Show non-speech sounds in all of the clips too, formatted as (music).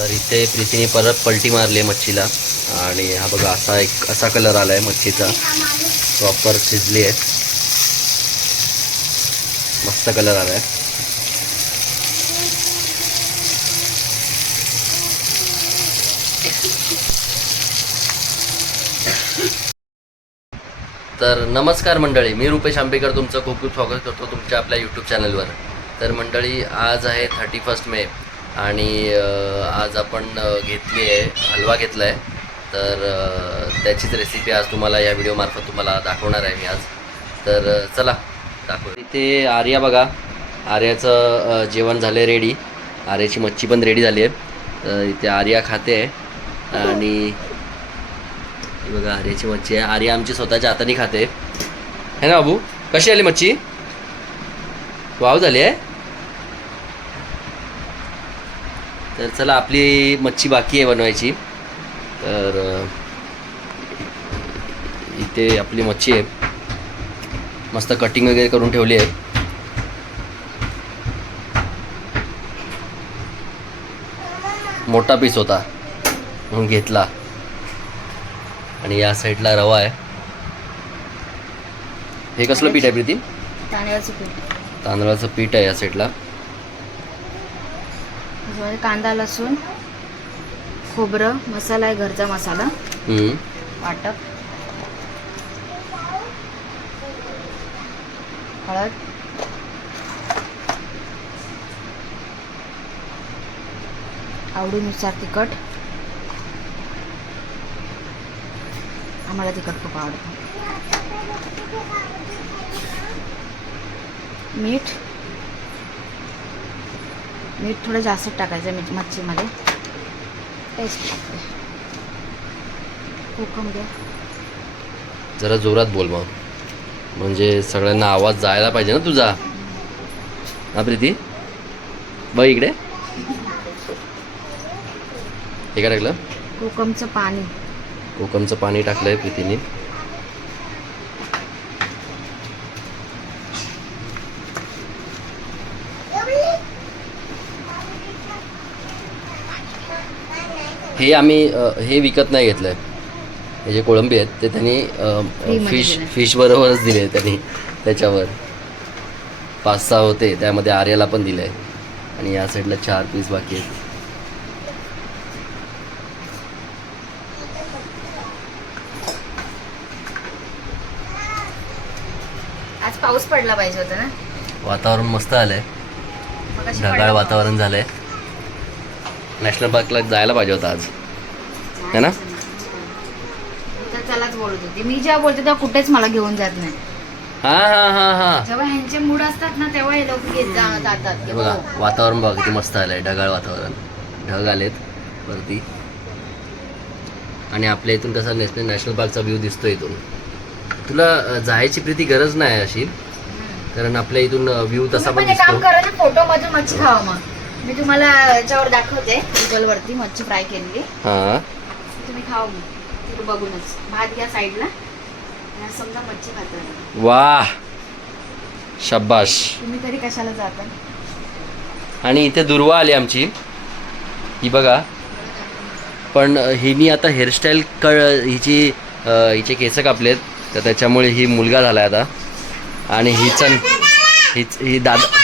तर इथे प्रीतीने परत पलटी मारली आहे मच्छीला. आणि हा बघा असा एक असा कलर आला आहे मच्छीचा. प्रॉपर शिजली आहे. मस्त कलर आला आहे तर नमस्कार मंडळी मी रुपेश आंबेकर तुमचं खूप खूप स्वागत करतो तुमच्या आपल्या यूट्यूब चॅनलवर तर मंडळी आज आहे थर्टी फर्स्ट मे. आणि आज आपण घेतली आहे हलवा घेतला आहे तर त्याचीच रेसिपी आज तुम्हाला या व्हिडिओमार्फत तुम्हाला दाखवणार आहे मी आज. तर चला दाखव इथे आर्या बघा. आर्याचं जेवण झालं आहे रेडी आर्याची मच्छी पण रेडी झाली आहे. तर इथे आर्या खाते आहे. आणि बघा आर्याची मच्छी आहे. आर्या आमची स्वतःच्या हाताने खाते. है ना बाबू? कशी आली मच्छी? वाव झाली आहे. तर चला आपली मच्छी बाकी आहे बनवायची. तर इथे आपली मच्छी आहे. मस्त कटिंग वगैरे करून ठेवली आहे. मोठा पीस होता म्हणून घेतला. आणि या साईडला रवा आहे. हे कसलं पीठ आहे प्रीती? तांदळाचं पीठ. तांदळाचं पीठ आहे या साईडला त्याच्यामध्ये कांदा लसूण खोबरं मसाला आहे घरचा मसाला. हम्म. वाटप. हळद. आवडीनुसार तिखट. आम्हाला तिखट खूप आवडतं. मीठ. मीठ थोडं जास्त टाकायचं मीठ मच्छीमध्ये. टेस्ट कोकम घ्या जरा जोरात बोल मग. म्हणजे सगळ्यांना आवाज जायला पाहिजे ना तुझा? हा प्रीती? बघ इकडे. हे काय टाकलं? कोकमचं पाणी. कोकमचं पाणी टाकलंय प्रीतीने. हे आम्ही हे विकत नाही घेतलंय. हे जे कोळंबी आहेत ते त्यांनी फिश. फिश बरोबरच दिले त्यांनी त्याच्यावर. पाच सहा होते त्यामध्ये आर्याला पण दिलंय आणि या साईडला चार पीस बाकी आहेत. आज पाऊस पडला पाहिजे होता ना? वातावरण मस्त आलंय. ढगाळ वातावरण झालंय. नॅशनल पार्कला जायला पाहिजे होतं आज. है ना? त्यालाच बोलत होती. मी जेव्हा बोलते तेव्हा कुठेच मला घेऊन जात नाही. हा हा हा हा. जेव्हा ह्यांचे मूड असतात ना तेव्हा हे लोक घेत जा- जातात. हे बघा वातावरण बघा किती मस्त आलंय ढगाळ वातावरण. ढग आलेत वरती. आणि आपल्या इथून कसा नॅशनल नॅशनल पार्कचा व्ह्यू दिसतो इथून. तुला अ, जायची प्रीती गरज नाही अशी. कारण आपल्या इथून व्ह्यू तसा तुम्ही पण पण एक काम दिसतो. करा ना फोटो मधून मच्छी खावा मग. मी तुम्हाला याच्यावर दाखवते गुगल वरती मच्छी फ्राय केलेली. हा. तुम्ही मग तिथे बघूनच. भात घ्या साईडला. समजा मच्छी खाता वा शब्बाश तुम्ही तरी कशाला जाता? आणि इथे दुर्वा आली आमची. ही बघा. पण हिनी आता हेअरस्टाईल क हिची हिचे केस कापलेत. तर त्याच्यामुळे ही मुलगा झाला आता. आणि हिचा हिच ही दादा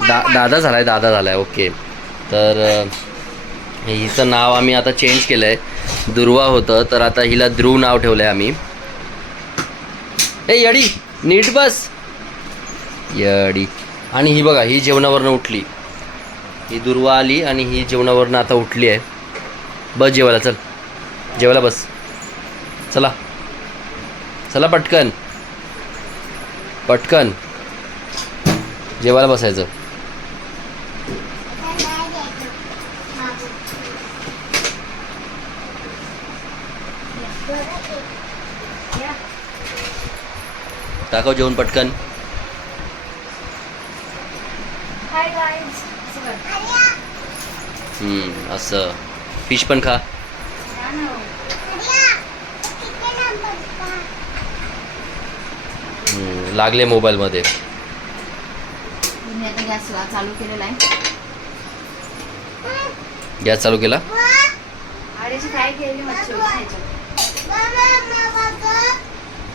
दा दादा झाला आहे दादा झाला आहे ओके. तर हिचं नाव आम्ही आता चेंज केलं आहे दुर्वा होतं तर आता हिला ध्रुव नाव ठेवलं आहे आम्ही. ए यडी नीट बस. यडी. आणि ही बघा ही जेवणावरनं उठली. ही दुर्वा आली आणि ही जेवणावरनं आता उठली आहे. बस जेवायला चल. जेवायला बस. चला. चला पटकन. पटकन. जेवायला बसायचं. टाकाव जेवण पटकन. असं. फिश पण खा. हम्म, लागले मोबाईलमध्ये मी आता गॅस चालू केलेला आहे. गॅस चालू केला.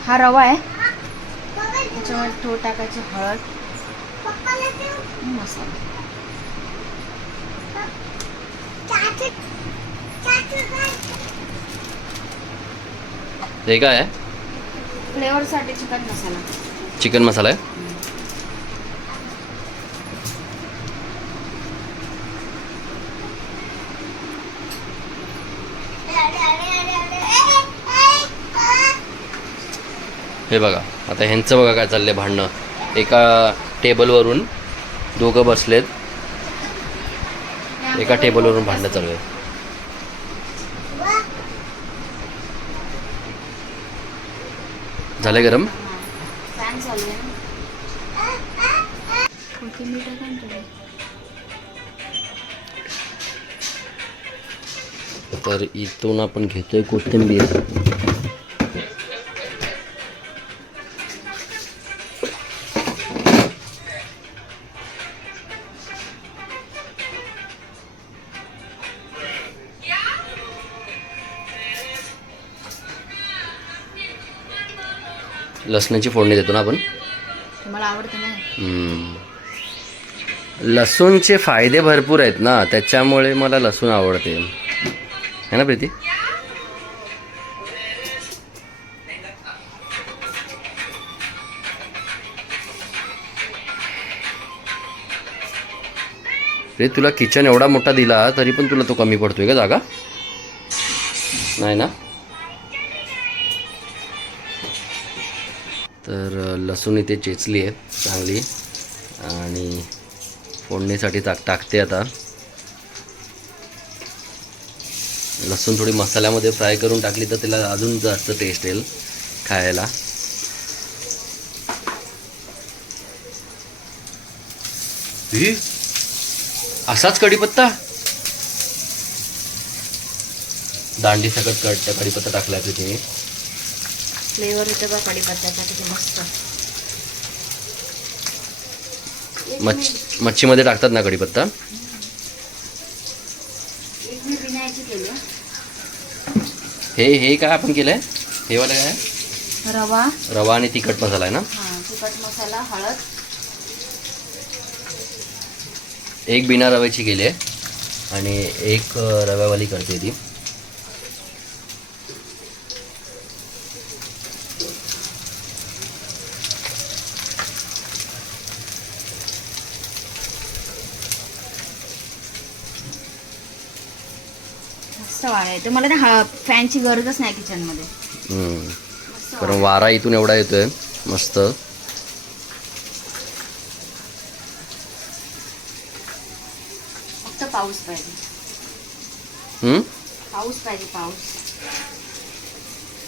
हा रवा आहे. त्याच्यावर तो टाकायची हळद. मसाला हे काय आहे? फ्लेवरसाठी चिकन मसाला चिकन मसाला आहे? हे बघा. आता ह्यांचं बघा काय चाललंय भांडणं. एका टेबलवरून दोघं बसलेत. एका टेबलवरून भांडणं चालू आहे. झालंय गरम? तर इथून आपण घेतोय कोथिंबीर. लसणाची फोडणी देतो ना आपण. तुम्हाला आवडते ना? हम्म. लसूणचे फायदे भरपूर आहेत ना त्याच्यामुळे मला लसूण आवडते. है ना प्रीती? रे तुला किचन एवढा मोठा दिला तरी पण तुला तो कमी पडतोय का जागा. नाही ना? तर लसूण इथे चेचली आहे चांगली. आणि फोडणीसाठी टाक टाकते आता. लसूण थोडी मसाल्यामध्ये फ्राय करून टाकली तर तिला अजून जास्त टेस्ट येईल खायला? असाच कढीपत्ता? दांडी सकट कट कढीपत्ता टाकलाय तिथे फ्लेवर येतो बा कढीपत्त्याचा किती मस्त. मच्छ मच्छीमध्ये टाकतात ना कढीपत्ता हं. हे काय आपण केलंय? हे वाला काय? रवा. रवा आणि तिखट मसाला आहे ना? हा तिखट मसाला हळद. एक बिना रव्याची केली आहे. आणि एक रव्यावाली करते ती. मस्त वाढ येतो मला ना फॅनची गरजच नाही किचनमध्ये. कारण. वारा इथून एवढा येतोय. मस्त. फक्त पाऊस पाहिजे? पाऊस पाहिजे पाऊस.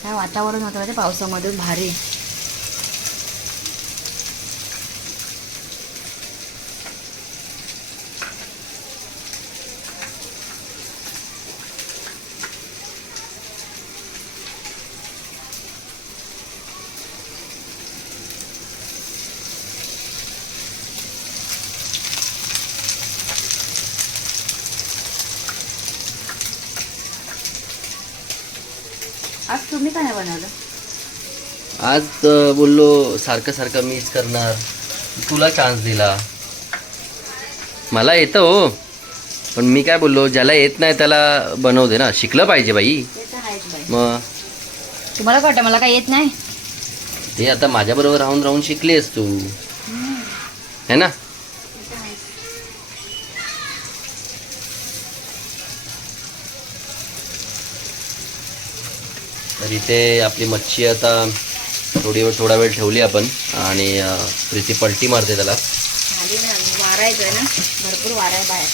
काय वातावरण होतं पावसामध्ये भारी. आज तुम्ही काय बनवलं? आज बोललो सारखं सारखं मीच करणार. तुला चान्स दिला. मला येतं हो. पण मी काय बोललो ज्याला येत नाही त्याला बनवते ना. शिकलं पाहिजे बाई. मग? तुम्हाला काय वाटतं मला काय येत नाही? ते आता माझ्याबरोबर राहून राहून शिकलीस तू. है ना ते तर आहेच. तर इथे आपली मच्छी आता थोडी वेळ थोडा वेळ ठेवली आपण आणि प्रीती पलटी मारते त्याला. खाली ना भरपूर बाहेर.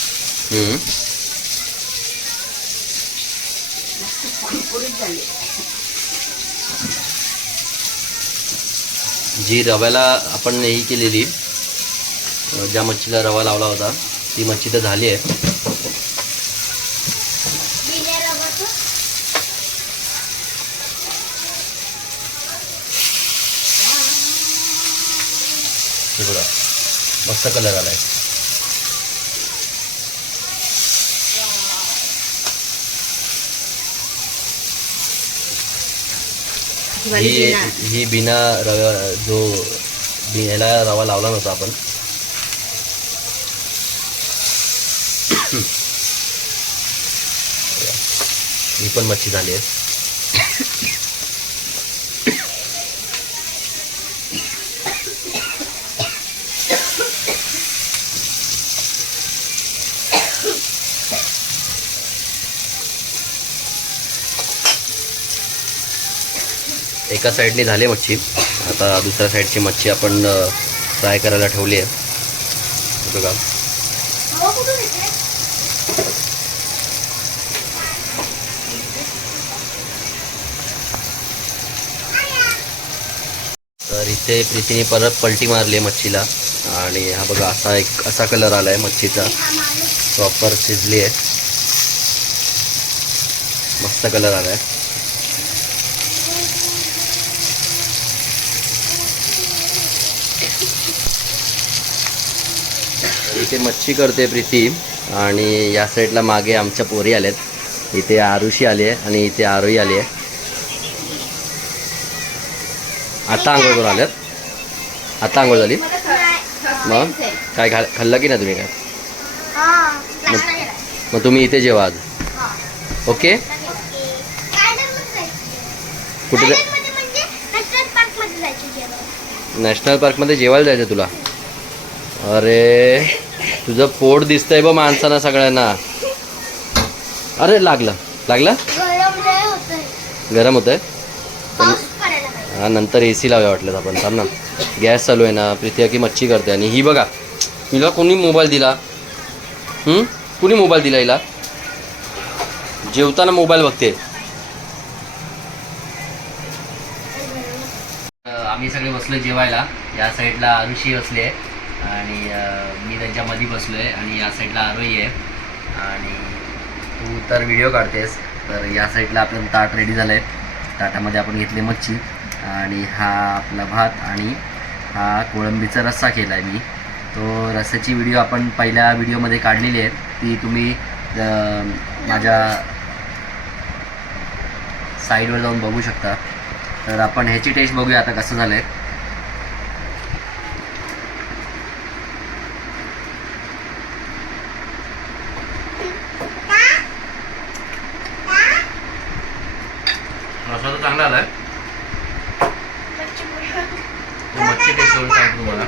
जी रव्याला आपण ही केलेली ज्या मच्छीला रवा लावला होता ती मच्छी तर झाली आहे. मस्त कलर आला आहे. ही बिना. रवा जो बिण्याला रवा लावला नव्हता आपण. (coughs) ही पण मच्छी झाली आहे. एका साईडने झाली मच्छी. आता दुसऱ्या साईडची मच्छी आपण फ्राय करायला ठेवली आहे. बघा. तर इथे प्रीतीने परत पलटी मारली आहे मच्छीला. आणि हा बघा असा एक असा कलर आला आहे मच्छीचा. प्रॉपर शिजली आहे. मस्त कलर आला आहे इथे मच्छी करते प्रीती. आणि या साईडला मागे आमच्या पोरी आल्यात इथे आरुषी आली आहे आणि इथे आरोही आली आहे. आता आंघोळ करून आल्यात आता आंघोळ झाली? मग? काय खा खाल्लं की नाही तुम्ही काय? मग तुम्ही इथे जेवा आज. ओके? कुठे नॅशनल पार्कमध्ये जेवायला जायचं तुला अरे तुझं पोट दिसतंय बा माणसांना सगळ्यांना. अरे लागलं. लागलं? गरम होतंय. हा नंतर ए सी लावूया वाटलं आपण. थांब ना. गॅस चालू आहे ना. प्रीती की मच्छी करते आणि ही बघा. हिला कोणी मोबाईल दिला? हं? कुणी मोबाईल दिला हिला? जेवताना मोबाईल बघते. आम्ही सगळे बसलो जेवायला. या साईडला आरुषी बसली आहे. आणि मी त्यांच्यामध्ये बसलो आहे आणि या साईडला आरोही आहे. आणि तू तर व्हिडिओ काढतेस तर या साईडला आपलं ताट रेडी झालं आहे ताटामध्ये आपण घेतली मच्छी आणि हा आपला भात आणि हा कोळंबीचा रस्सा केला आहे मी. तो रस्स्याची व्हिडिओ आपण पहिल्या व्हिडिओमध्ये काढलेली आहे. ती तुम्ही माझ्या साईडवर जाऊन बघू शकता. तर आपण ह्याची टेस्ट बघूया आता कसं झालं आहे रस्सा तर चांगला आला आहे तो मच्छी टेस्ट करून सांगतो तुम्हाला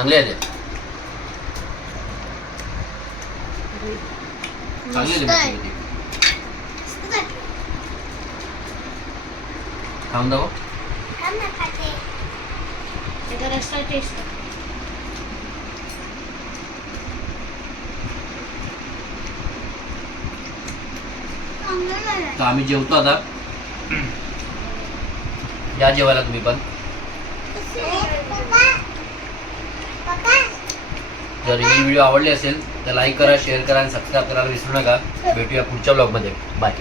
चांगले आले. चांगली त्याचा रस्ता टेस्ट तर आम्ही जेवतो आता. या जेवायला तुम्ही पण. जर ही व्हिडिओ आवडली असेल तर लाईक करा शेअर करा आणि सबस्क्राईब करायला विसरू नका. भेटूया पुढच्या ब्लॉगमध्ये बाय